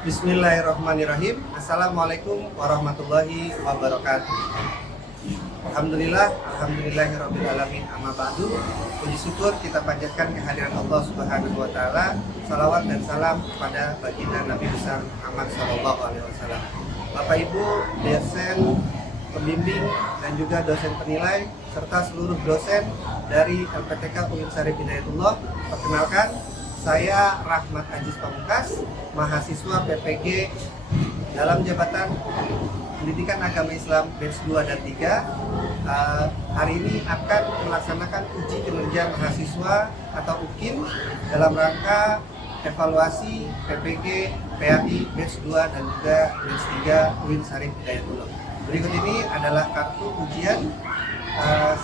Bismillahirrahmanirrahim. Assalamualaikum warahmatullahi wabarakatuh. Alhamdulillahirrahmanirrahim. Amma ba'du. Puji syukur kita panjatkan kehadiran Allah Subhanahu wa taala. Salawat dan salam kepada baginda Nabi besar Muhammad sallallahu alaihi wasallam. Bapak Ibu, dosen pembimbing dan juga dosen penilai serta seluruh dosen dari LPTK UIN Syarif Hidayatullah. Perkenalkan, saya Rahmat Aziz Pamungkas, mahasiswa PPG dalam jabatan Pendidikan Agama Islam batch 2 dan 3. Hari ini akan melaksanakan uji kinerja mahasiswa atau UKIM dalam rangka evaluasi PPG PAI batch 2 dan juga batch 3 UIN Syarif Hidayatullah. Berikut ini adalah kartu ujian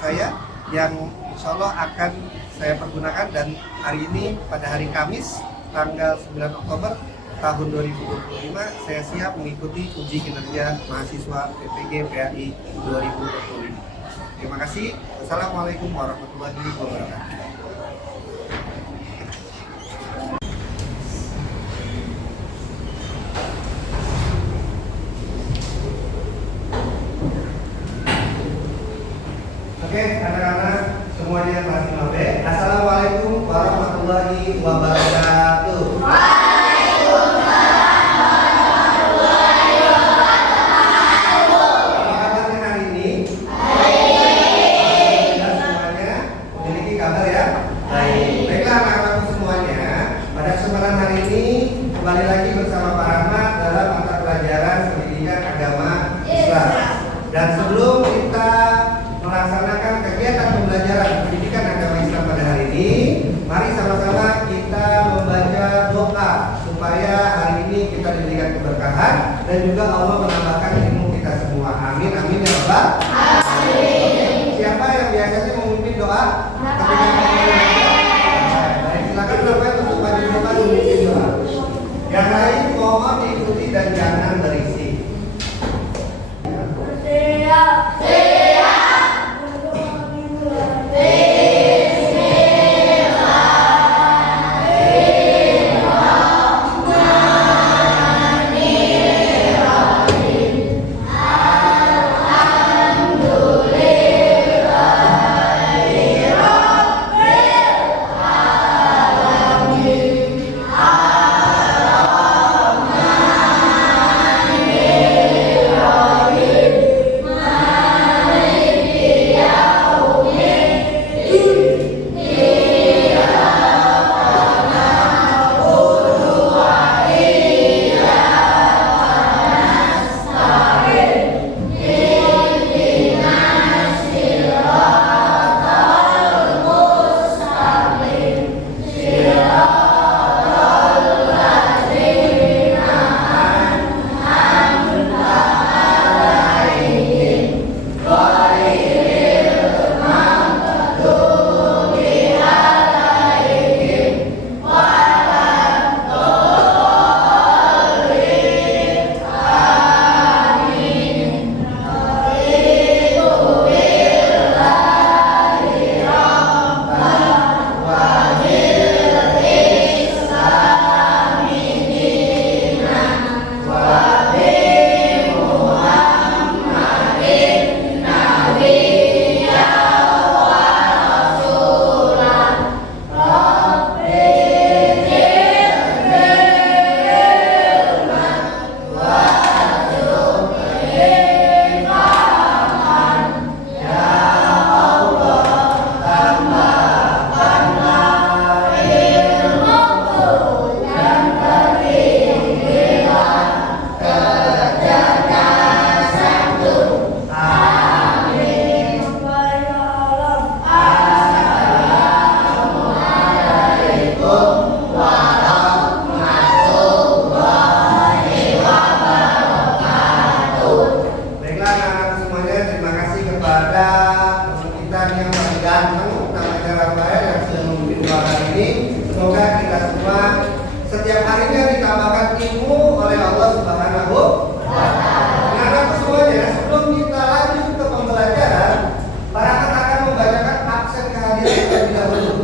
saya yang insya Allah akan saya pergunakan, dan hari ini pada hari Kamis tanggal 9 Oktober tahun 2025 saya siap mengikuti uji kinerja mahasiswa PPG PAI 2025. Terima kasih. Wassalamualaikum warahmatullahi wabarakatuh. Oke, anak-anak semuanya kelas 5B. Assalamualaikum warahmatullahi wabarakatuh. Kembali lagi bersama Pak Rahmat dalam mata pelajaran pendidikan agama Islam. Dan sebelum kita melaksanakan kegiatan pembelajaran pendidikan agama Islam pada hari ini, mari sama-sama kita membaca doa supaya hari ini kita diberikan keberkahan dan juga Allah menambahkan ilmu kita semua. Amin, amin ya Rabbal. Amin. Siapa yang biasanya memimpin doa ketika baik, silakan Bapak untuk maju di depan memimpin doa. Yang lain mohon diikuti dan jangan berisik. Siap.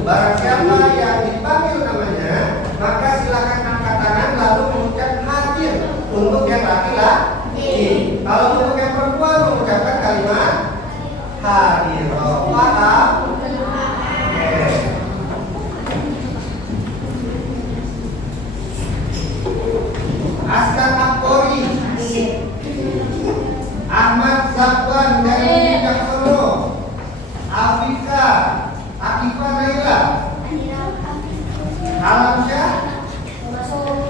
Barang siapa yang dipanggil namanya, maka silakan angkat tangan lalu mengucap hadir hadiro. Paham? Oke. Askar Akbori, Ahmad Zakwan dari Jakarta, Afika, Akifah Naila, Alamsyah,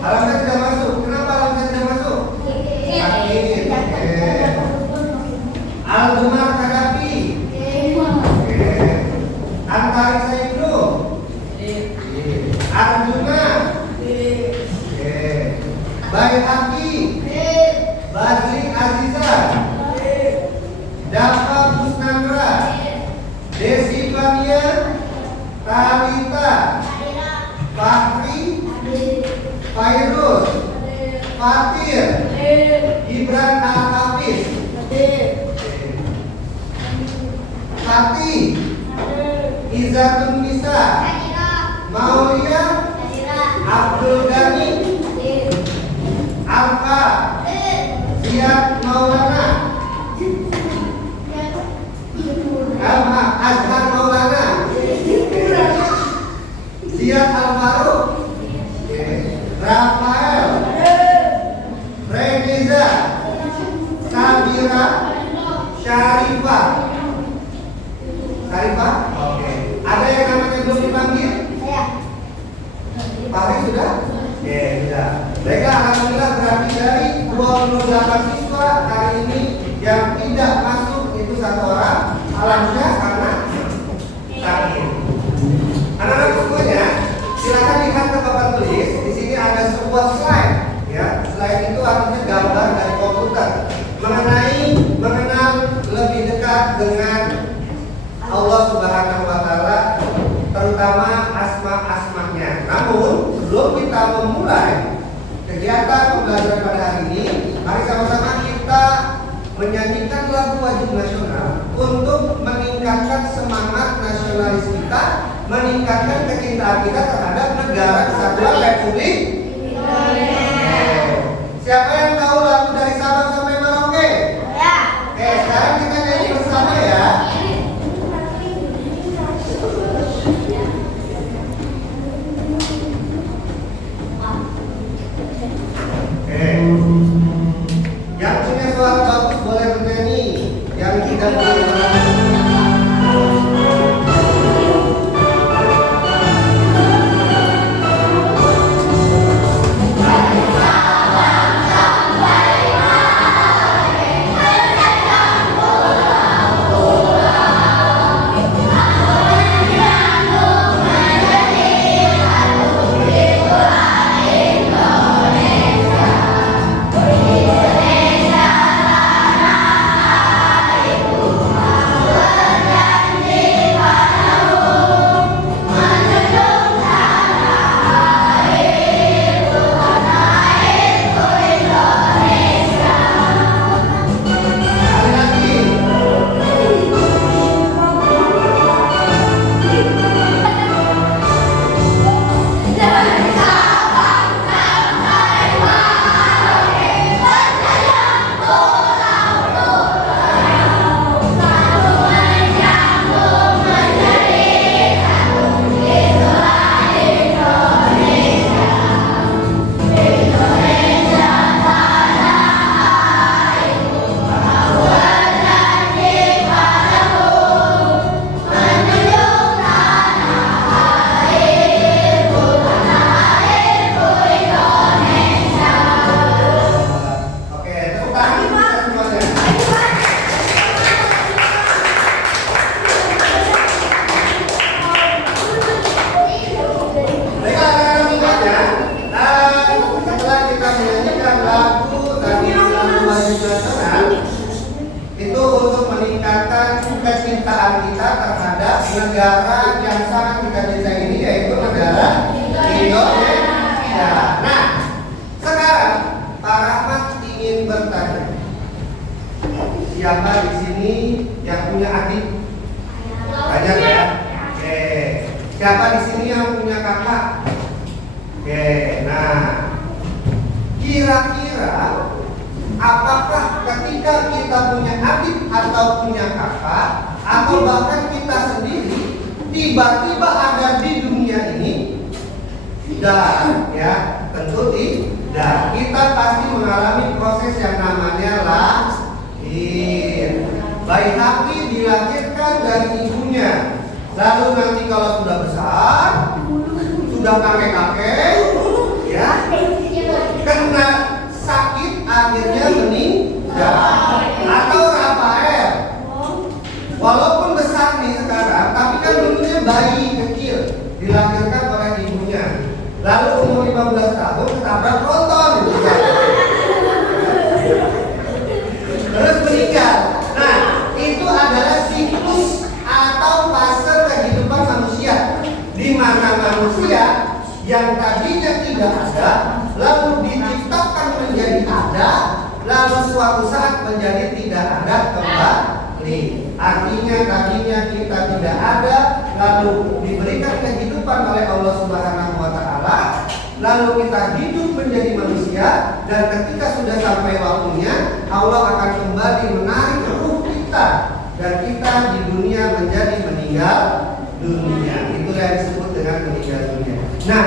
Alamsyah tidak masuk. Kenapa Alamsyah tidak masuk? Sakit. Al-Jumar Kadafi, Antari Saiblu, Arjuna, Baik Aki, Badri Aziza, Dafa Busnandra, Desi Fania, Talita, Fahri, Fairuz, Fatir, Gibran Al-Hafiz, Hati, Izatun Nisa, Maulia, Abdul Ghani, Alfa, Ziyad Maulana, Azhar Maulana, Ziyad Al-Faruq, Rafael, Reniza, Sabira, Syarifah. Syarifah? Oke. Ada yang namanya belum dipanggil? Pak Hari sudah? Oke, sudah. Mereka alhamdulillah berarti dari 28 siswa hari ini yang tidak masuk itu 1 orang. Alhamdulillah karena sakit. Anak-anak semuanya, silakan lihat ke papan tulis. Di sini ada sebuah slide. Ya, slide itu artinya gambar dari komputer mengenai mengenal lebih dekat dengan Allah Subhanahu wa Ta'ala, terutama asma-asmanya. Namun sebelum kita memulai kegiatan pembelajaran pada hari ini, mari sama-sama kita menyanyikan lagu wajib nasional untuk meningkatkan semangat nasionalis kita, meningkatkan kecintaan kita terhadap negara kesatuan Republik Indonesia. Siapa yang tahu lagu dari Sabang sampai Merauke? Ya. Oke, sekarang kita nyanyi bersama ya. Yang punya suara bagus boleh bernyanyi, yang tidak boleh bernyanyi. kecintaan kita terhadap negara yang sangat kita cintai ini, yaitu negara Indonesia. Nah, sekarang Pak Rahmat ingin bertanya, siapa di sini yang punya adik? Banyak ya? Oke. Siapa di sini yang punya kakak? Oke. Nah, kira-kira apakah ketika kita punya adik atau punya kakak, atau bahkan kita sendiri tiba-tiba ada di dunia ini? Tidak, ya, tentu tidak. Kita pasti mengalami proses yang namanya lahir. Bayi hati dilahirkan dari ibunya. Lalu nanti kalau sudah besar, sudah kakek-kakek, ya, kena sakit akhirnya meninggal. Atau Rafael, walaupun besar nih sekarang, tapi kan dulunya bayi kecil dilahirkan oleh ibunya. Lalu umur 15 tahun ketabrak tronton gitu kan. Terus meninggal. Nah, itu adalah siklus atau fase kehidupan manusia, di mana manusia yang tadinya tidak ada lalu diciptakan menjadi ada, lalu suatu saat menjadi tidak ada kembali. Artinya tadinya kita tidak ada, lalu diberikan kehidupan oleh Allah Subhanahu wa Ta'ala, lalu kita hidup menjadi manusia, dan ketika sudah sampai waktunya Allah akan kembali menarik ruh kita, dan kita di dunia menjadi meninggal dunia. Itulah yang disebut dengan meninggal dunia. Nah,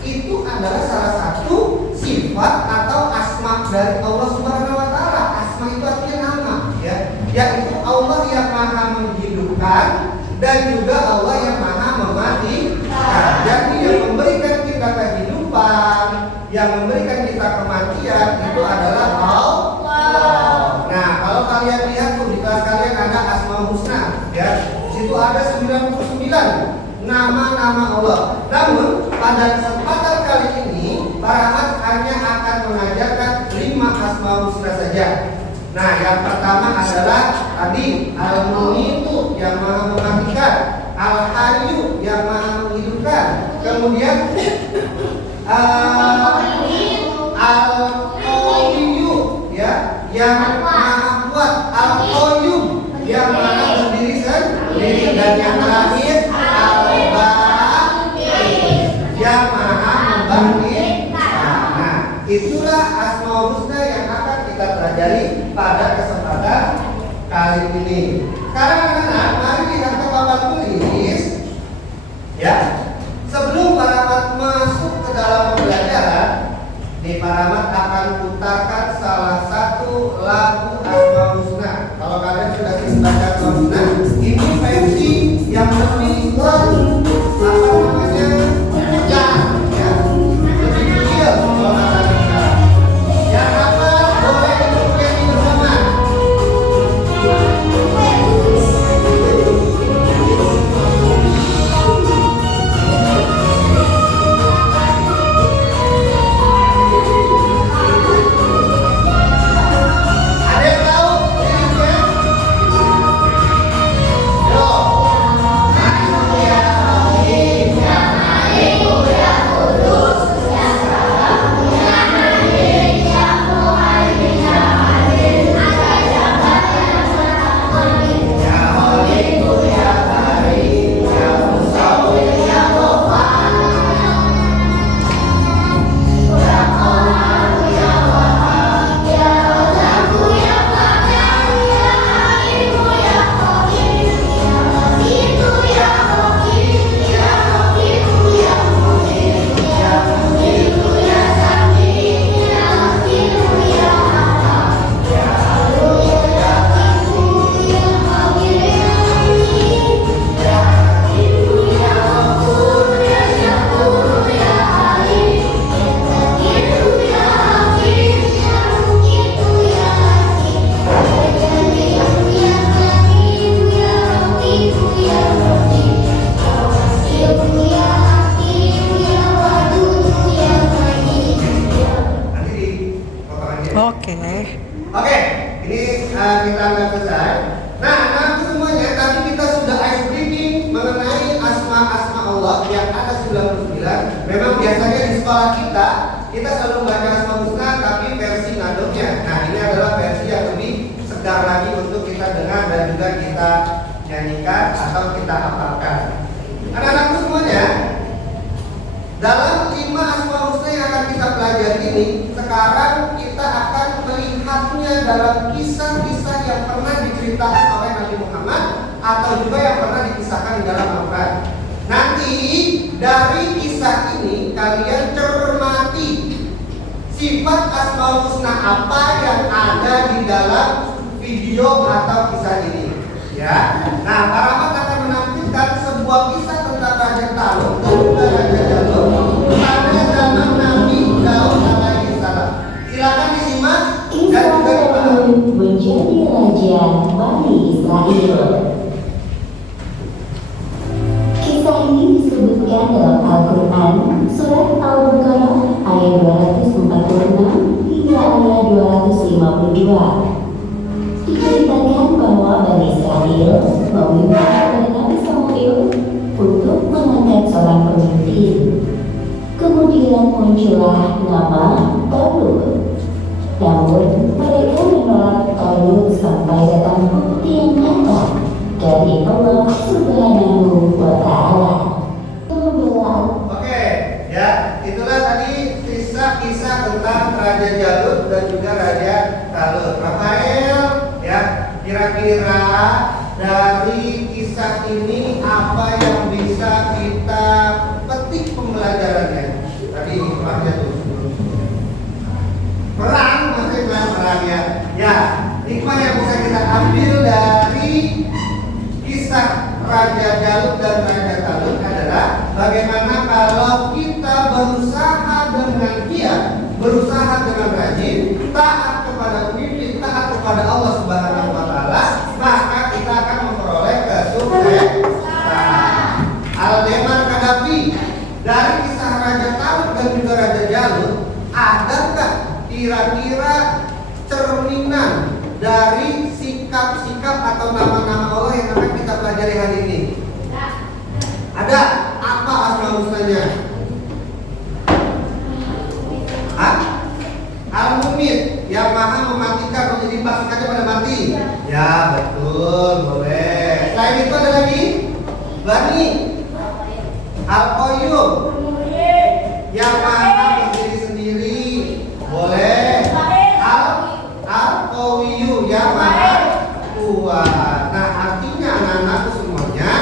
itu adalah salah satu sifat atau asma dari Allah Subhanahu wa Ta'ala. Asma itu artinya nama, ya, yaitu Allah yang maha menghidupkan dan juga Allah yang maha mematikan. Jadi yang memberikan kita kehidupan, yang memberikan kita kematian itu adalah Allah. Nah, kalau kalian lihat tuh di kelas kalian ada Asmaul Husna, ya. Di situ ada 99 nama-nama Allah. Namun pada kesempatan kali ini para ahad hanya akan mengajarkan 5 Asmaul Husna saja. Nah, yang pertama adalah tadi Al-Mumitu yang maha mematikan, Al-Hayyu yang maha menghidupkan, kemudian Al-Qawiyyu, ya, yang maha kuat, Al-Qayyum yang maha berdiri sendiri, dan yang terakhir Al-Baqi yang maha membangkitkan. Nah, itulah Asmaul Husna yang akan kita pelajari pada kesempatan kali ini. Sekarang anak-anak, mari lihat ke papan tulis, ya. Sebelum para ahad masuk ke dalam pembelajaran, nih para ahad akan putarkan salah satu lagu Asmaul Husna. Kalau kalian sudah sering baca Asmaul Husna, ini versi yang lebih apa namanya, mudah, ya, lebih kecil kalau kata kita. Yang apa boleh nyanyi bersama. Ada yang tahu liriknya? Yo, aku ya Rahim, ya Rahim, ya Qudus, ya Salam, ya Malik, ya Muhaimin, ya Aziz, ya Jabbar, ya Halik, ya Karim, ya Musawwir, ya Ghaffar, ya Qahhar, ya Wahhab, ya Razak, ya Fattah, ya Alim, ya Qadir, ya Aziz, ya Hakim, ya Hakim, ya Muhit, ya Muhit, ya Sami, ya Hakim, ya Ahad, ya Alu, ya Qayyum, ya Qadir, ya Amin, ya Hakim, ya Ghafur, ya Syakur, ya Alim, ya Qadir, ya Hakim, ya Mujib, ya Hakim, ya Jalil, ya Karim, ya Latif, ya Latif, ya Wasiu, ya Hakim, ya Wadud, ya Majid, ya. Nanti dipotong aja. Oke. Oke, ini kita anggap selesai. Nah, nanti semuanya tadi kita sudah ice breaking mengenai asma-asma Allah yang ada 99. Memang biasanya di sekolah kita selalu baca Asmaul Husna tapi versi ngadongnya. Nah, ini adalah versi yang lebih segar lagi untuk kita dengar dan juga kita nyanyikan atau kita hafalkan. Anak-anakku semuanya, dalam 5 Asmaul Husna yang akan kita pelajari ini, sekarang kita akan melihatnya dalam kisah-kisah yang pernah diceritakan oleh Nabi Muhammad atau juga yang pernah dikisahkan di dalam Al-Quran. Nanti dari kisah ini kalian cermati sifat Asmaul Husna apa yang ada di dalam video atau kisah ini. Ya, nah para rahmat akan menampilkan sebuah kisah tentang Raja Talut dan juga Raja Jalut pada zaman Nabi Daud alaihi salam. Silakan disimak dan juga dipahami. Menjadi raja Bani Israel. Kisah ini disebutkan dalam Al-Quran surat Al-Baqarah ayat 246 hingga ayat 252. Diceritakan bahwa Bani Israel meminta kepada Nabi Samuel untuk mengangkat seorang pemimpin. Kemudian muncullah nama Talut. Namun mereka menolak Talut sampai datang bukti yang nyata dari Allah Subhanahu wa Ta'ala. Oke, ya, itulah tadi kisah tentang Raja Jalut dan juga Raja Talut. Rafael, ya, kira-kira dari kisah ini apa yang bisa kita petik pembelajarannya? Tadi hikmahnya tuh perang, maksudnya perang ya. Ya, hikmah yang bisa kita ambil dari kisah Raja Jalut dan Raja Talut adalah bagaimana kalau kita berusaha dengan giat, berusaha dengan rajin, taat kepada pemimpin, taat kepada Allah Subhanahu wa Ta'ala, maka kita akan memperoleh kesuksesan. Aldemar Kadafi, dari kisah Raja Talut dan juga Raja Jalut, adakah kira-kira cerminan dari sikap-sikap atau nama-nama Allah yang akan kita pelajari hari ini? Ada. Apa Asmaul Husnanya? Al-Mumit, yang maha mematikan, menjadi pasukannya pada mati. Ya, betul, boleh. Selain itu ada lagi? Bani Al-Qayyum, yang maha berdiri sendiri. Boleh. Al-Qawiyu, yang maha kuat. Nah, artinya anak-anakku semuanya,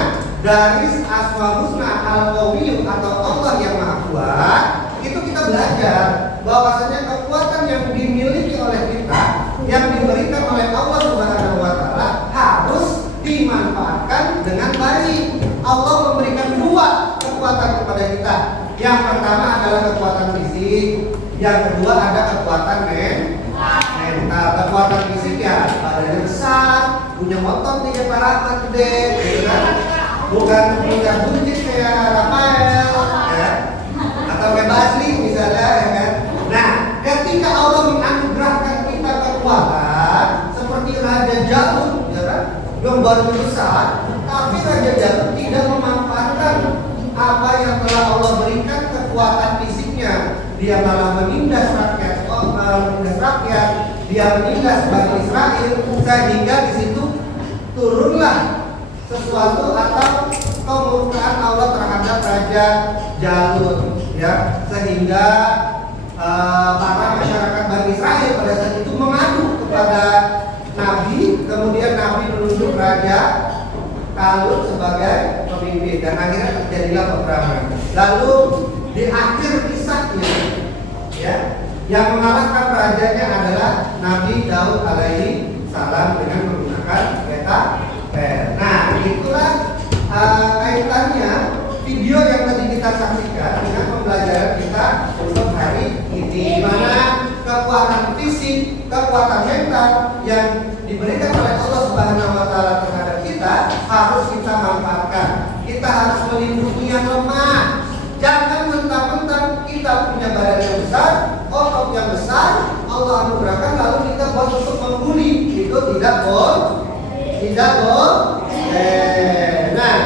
dari Asmaul Husna Al-Qawiyu atau Allah yang maha kuat, itu kita belajar bahwasanya kekuatan yang dimiliki oleh kita, yang diberikan oleh Allah Subhanahu wa Ta'ala, harus dimanfaatkan dengan baik. Allah memberikan dua kekuatan kepada kita. Yang pertama adalah kekuatan fisik, yang kedua ada kekuatan mental. Kekuatan fisik ya, badannya besar, punya motor nih para anak gede, gitu kan? Bukan punya buncit kayak Rafael, ya, atau kayak Basri misalnya, ya kan? Nah, ketika Allah menganugerahkan kita kekuatan seperti Raja Jalut, ya kan, yang baru besar, tapi Raja Jalut tidak memanfaatkan apa yang telah Allah berikan kekuatan fisiknya. Dia malah menindas rakyat, dia menindas Bani Israel, sehingga di situ turunlah sesuatu atau kemurkaan Allah terhadap Raja Jalut, ya, sehingga para masyarakat Bani Israel pada saat itu mengadu kepada Nabi, kemudian Nabi menunjuk Raja Talut sebagai pemimpin dan akhirnya terjadilah peperangan. Lalu di akhir kisahnya, ya, yang mengalahkan rajanya adalah Nabi Daud alaihi salam dengan menggunakan kereta. Nah, itulah kaitannya video yang tadi kita saksikan dengan pembelajaran kita untuk hari ini, di mana kekuatan fisik, kekuatan mental yang diberikan oleh Allah Subhanahu wa Ta'ala terhadap kita harus kita manfaatkan. Kita harus melindungi yang lemah. Jangan mentang-mentang kita punya badan yang besar, otot yang besar, Allah anugerahkan lalu kita buat untuk membuli. Itu tidak boleh. Nah,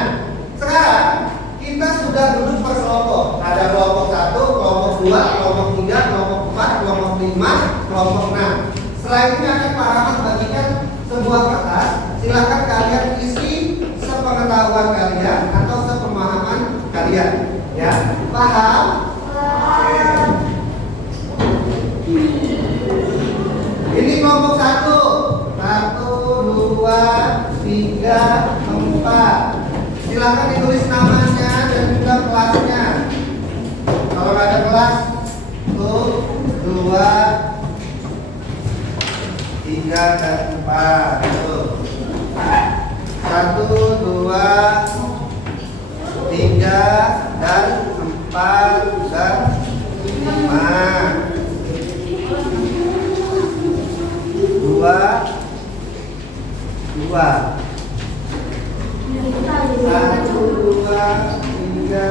sekarang kita sudah duduk per kelompok. Ada kelompok 1, kelompok 2, kelompok 3, kelompok 4, kelompok 5, kelompok 6. Setelah ini akan Pak Rahmat bagikan sebuah kertas. Silakan kalian isi sepengetahuan kalian atau sepemahaman kalian. Ya, paham? Ini kelompok 1, 1, 2, 3, 4, silakan ditulis namanya dan juga kelasnya. Kalau nggak ada kelas, 2, 3 dan 4. 1, 2, 3 dan 4 dan 5. 2, 2. 1, 2, 3,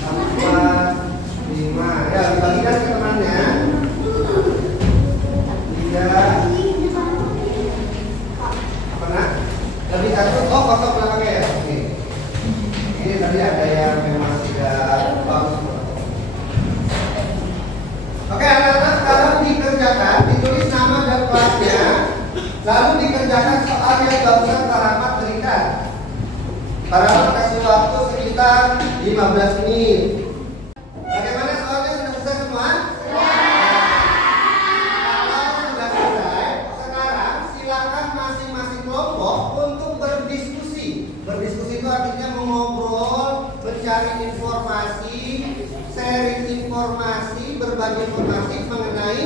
4, 5. Ya, dibagikan ke temannya. 3. Apa nak? Lebih satu. Oh, kosong belakangnya ya. Oke. Ini tadi ada yang memang tidak bagus. Oke, anak-anak sekarang dikerjakan, ditulis nama dan kelasnya, lalu dikerjakan soal yang barusan Pak Rahmat berikan. Pak Rahmat kasih waktu sekitar 15 menit. Bagaimana soalnya, sudah selesai semua? Kalau sudah selesai, sekarang silakan masing-masing kelompok untuk berdiskusi. Berdiskusi itu artinya mengobrol, mencari informasi, sharing informasi, berbagi informasi mengenai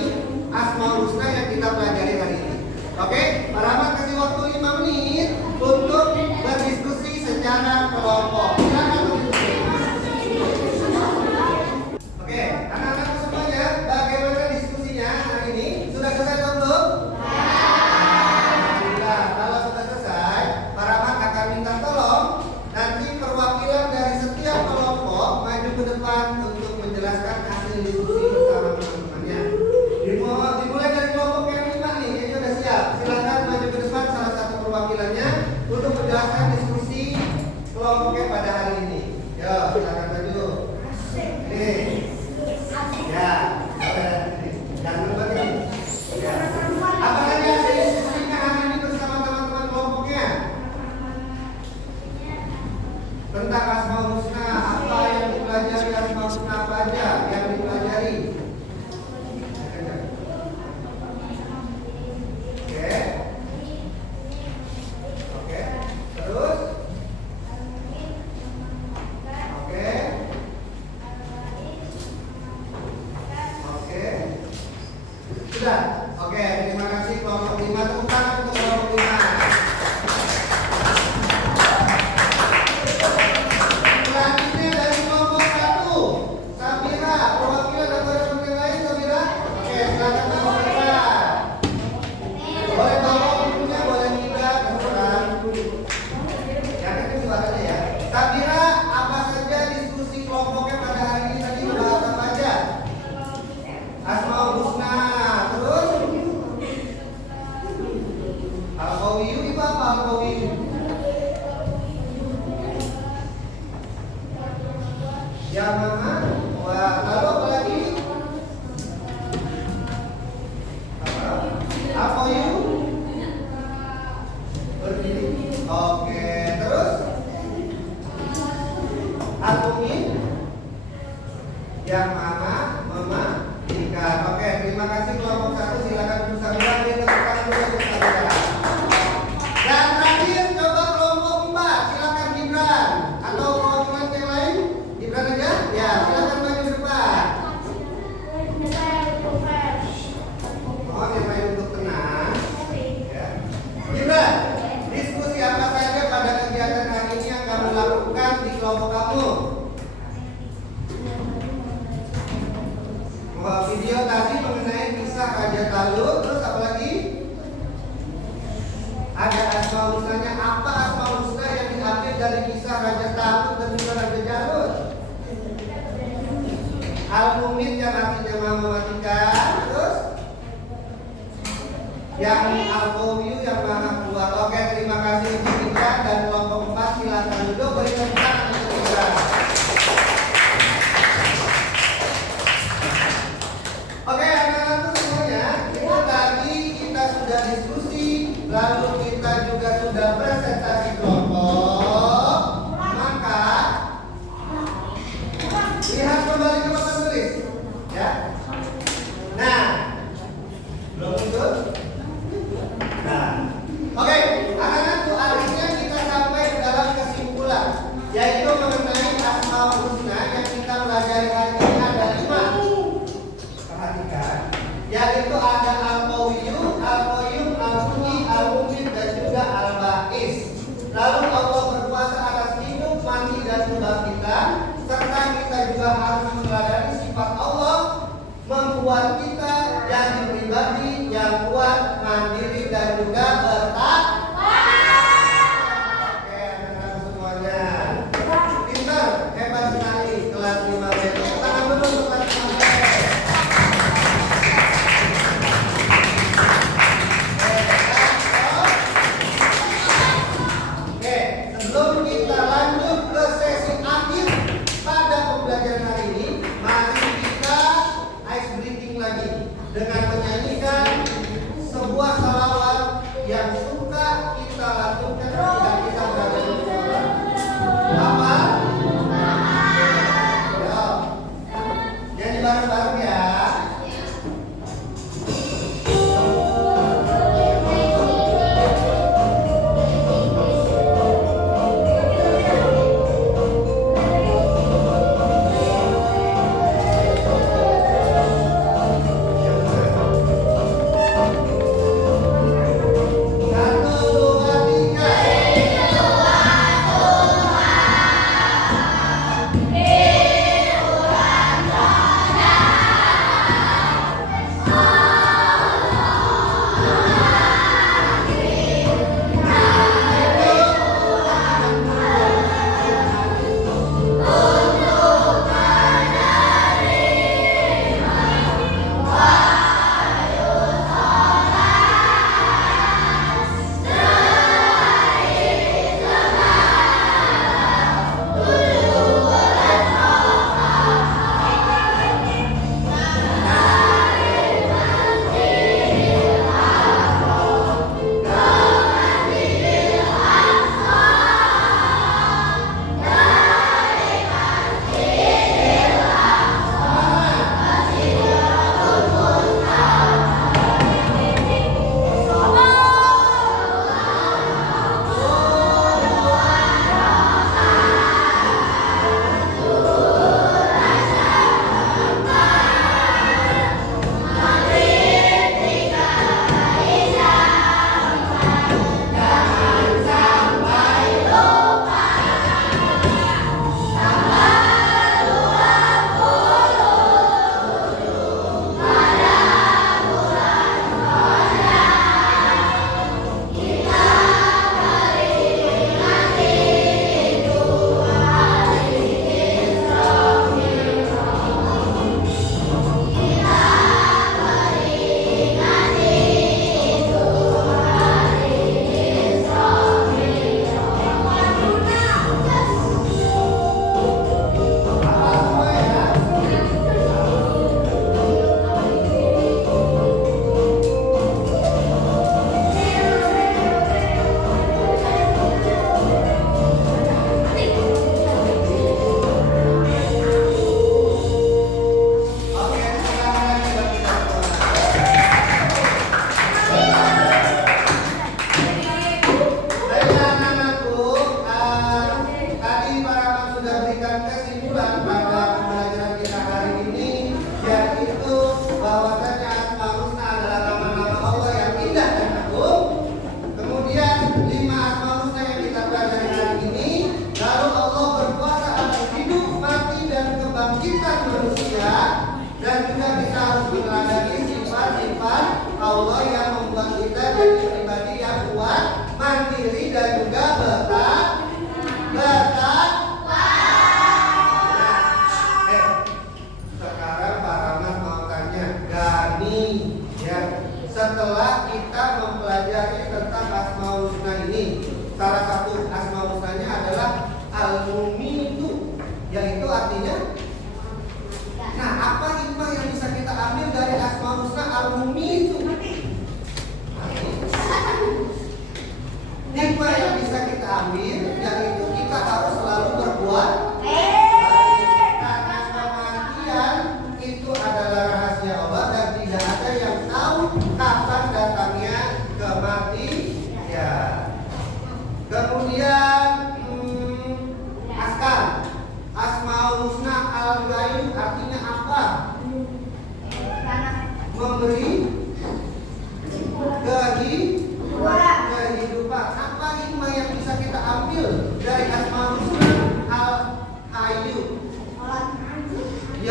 Asmaul Husna yang kita pelajari hari ini. Oke, Pak Rahmat kasih waktu 5 menit untuk berdiskusi secara kelompok. Silakan berdiskusi. Oke, anak-anak semuanya, bagaimana diskusinya hari ini? Sudah selesai atau belum? Alhamdulillah. Kalau sudah selesai, Pak Rahmat akan minta tolong nanti perwakilan dari setiap kelompok maju ke depan untuk menjelaskan hasil diskusi bersama teman-temannya. Dimulai dari kelompok yang 5 nih, ini sudah siap. Silakan maju ke depan salah satu perwakilannya untuk menjelaskan diskusi kelompoknya pada hari ini. Yo, silakan maju. Ini. Ya, jangan lupa ini. Ya. Apa saja hasil diskusinya hari ini bersama teman-teman kelompoknya? Tentang Asmaul Husna, apa yang dipelajari Asmaul Husna, apa aja yang dipelajari? Oke. Oke. Terus? Oke. Oke. Sudah. Oke, terima kasih kelompok 5. Tepuk tangan untuk kelompok 5. Selanjutnya dari kelompok 1, Sabira, perwakilan atau rekan yang lain, Sabira? Oke, silakan masuk ke depan. Boleh tolong bukunya, boleh tidak, terserah. Yang itu suaranya ya. Sabira, apa saja diskusi kelompoknya pada hari ini tadi, bahas apa aja? Asmaul Husna. Terus? Al-Qawiyu itu apa Al-Qawiyu? Ya mama. Wah, lalu apa lagi? Apa? Al-Qawiyu? Berdiri. Oke, terus? Al-Mumin? Yang mana? Mematikan. Oke, terima kasih kelompok 1. Silakan duduk Sabira. Beri tepuk tangan dulu untuk Sabira. Dan terakhir coba kelompok 4. Silakan Gibran atau perwakilan yang lain. Gibran aja? Ya, silakan maju ke depan. Mohon yang lain untuk tenang. Ya. Gibran, diskusi apa saja pada kegiatan hari ini yang kamu lakukan di kelompok kamu? Video tadi mengenai kisah Raja Talut. Terus apa lagi? Ada Asmaul Husnanya. Apa Asmaul Husna yang diambil dari kisah Raja Talut dan juga Raja Jalut? Al-Mumin yang artinya mematikan. Terus yang Al-Qawiyu yang maha kuat. Oke, terima kasih untuk kita dan kelompok 4. Silakan duduk, beri tepuk tangan untuk kita. Oke, anak-anak semuanya, itu tadi kita sudah diskusi, lalu kita juga sudah presentasi kelompok. Maka lihat kembali ke papan tulis, ya. Nah, belum muncul. Nah, oke, anak-anak, akhirnya kita sampai dalam kesimpulan.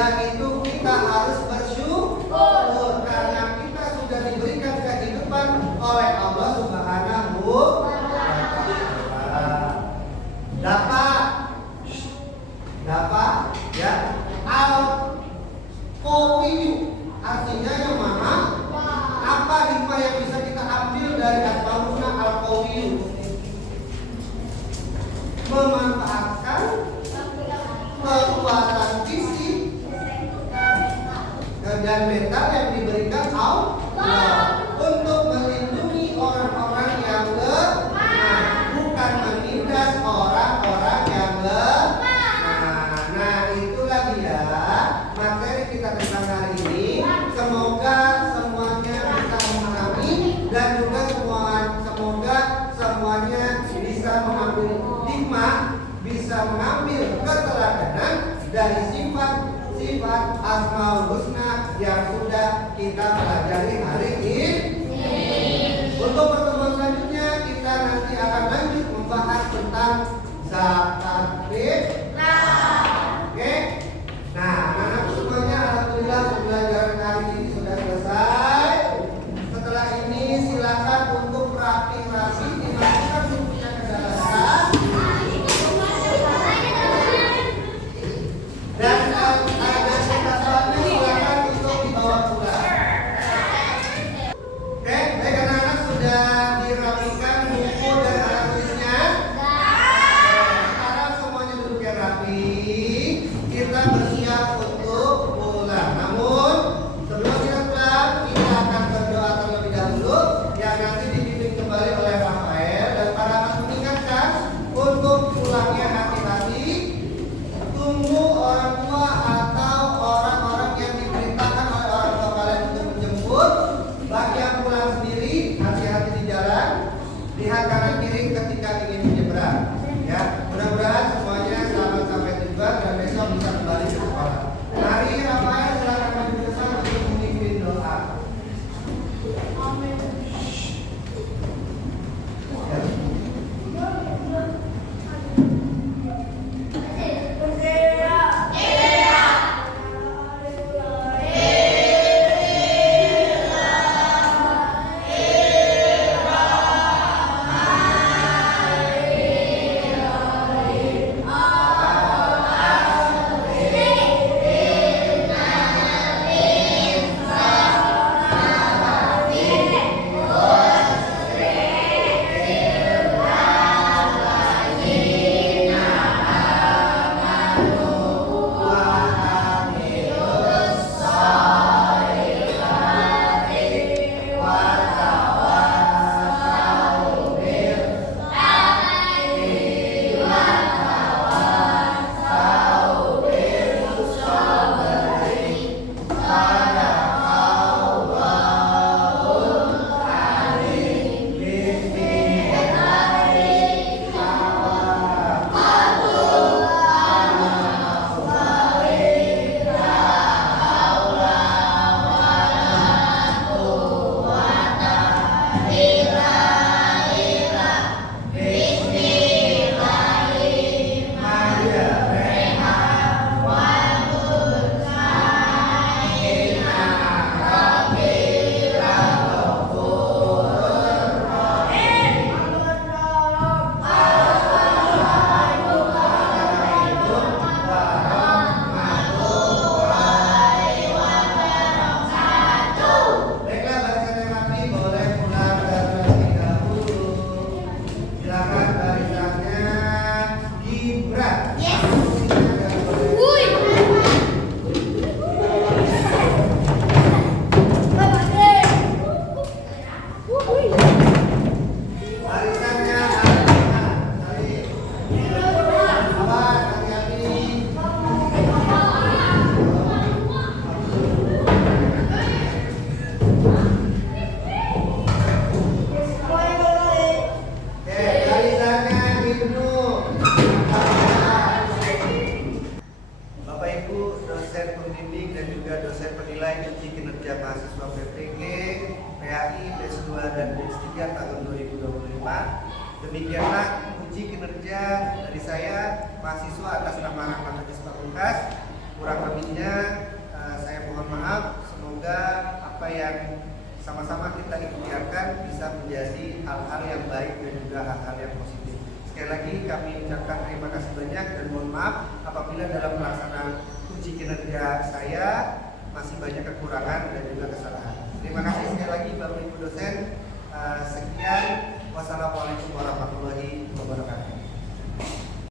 yaitu kita harus bersyukur karena kita sudah diberikan kehidupan oleh Allah Subhanahu wa Ta'ala. Dapat ya, al-qawiyu artinya yang mana? Apa hikmah yang bisa kita ambil dari asmaul husna al-qawiyu? Memanfaatkan kekuatan fisik dan mental yang diberikan Allah untuk melindungi orang-orang yang lemah, bukan menindas orang-orang yang lemah. Nah, itulah dia materi kita tentang hari ini. Semoga semuanya bisa memahami dan juga semoga semuanya bisa mengambil hikmah, bisa mengambil keteladanan dari sifat Asmaul Husna yang sudah kita pelajari hari ini. Untuk pertemuan selanjutnya kita nanti akan lanjut membahas tentang zakat fitrah. Oke? Nah, anak-anak semuanya alhamdulillah pembelajaran kali ini sudah selesai. Setelah ini silakan untuk rapi-rapi dimasukkan bukunya ke dalam tas. Dan ada kita soalnya silakan untuk dibawa pulang. Oke, baik anak-anak sudah dirapikan buku dan alat tulisnya. Sekarang semuanya duduk yang rapi. Kita bersiap untuk pulang. Namun sebelum kita pulang, kita akan berdoa terlebih dahulu yang nanti dipimpin kembali oleh Rafael dan para anak mengingatkan untuk pulangnya hati-hati. Tunggu orang tua atau orang-orang yang diperintahkan oleh orang tua kalian untuk menjemput. Bagi yang pulang sendiri, hati-hati di jalan. Lihat kanan kiri ketika ingin menyeberang. Ya, mudah-mudahan semuanya selamat sampai tujuan dan besok bisa kembali ke sekolah. Mari Rafael silakan maju ke depan untuk memimpin doa. Ya. Demikianlah uji kinerja dari saya, mahasiswa atas nama Rahman Najis Pamungkas. Kurang lebihnya saya mohon maaf. Semoga apa yang sama-sama kita ikhtiarkan bisa menjadi hal-hal yang baik dan juga hal-hal yang positif. Sekali lagi kami ucapkan terima kasih banyak dan mohon maaf apabila dalam pelaksanaan uji kinerja saya masih banyak kekurangan dan juga kesalahan. Terima kasih sekali lagi Bapak Ibu dosen. Sekian, wassalamualaikum warahmatullahi wabarakatuh.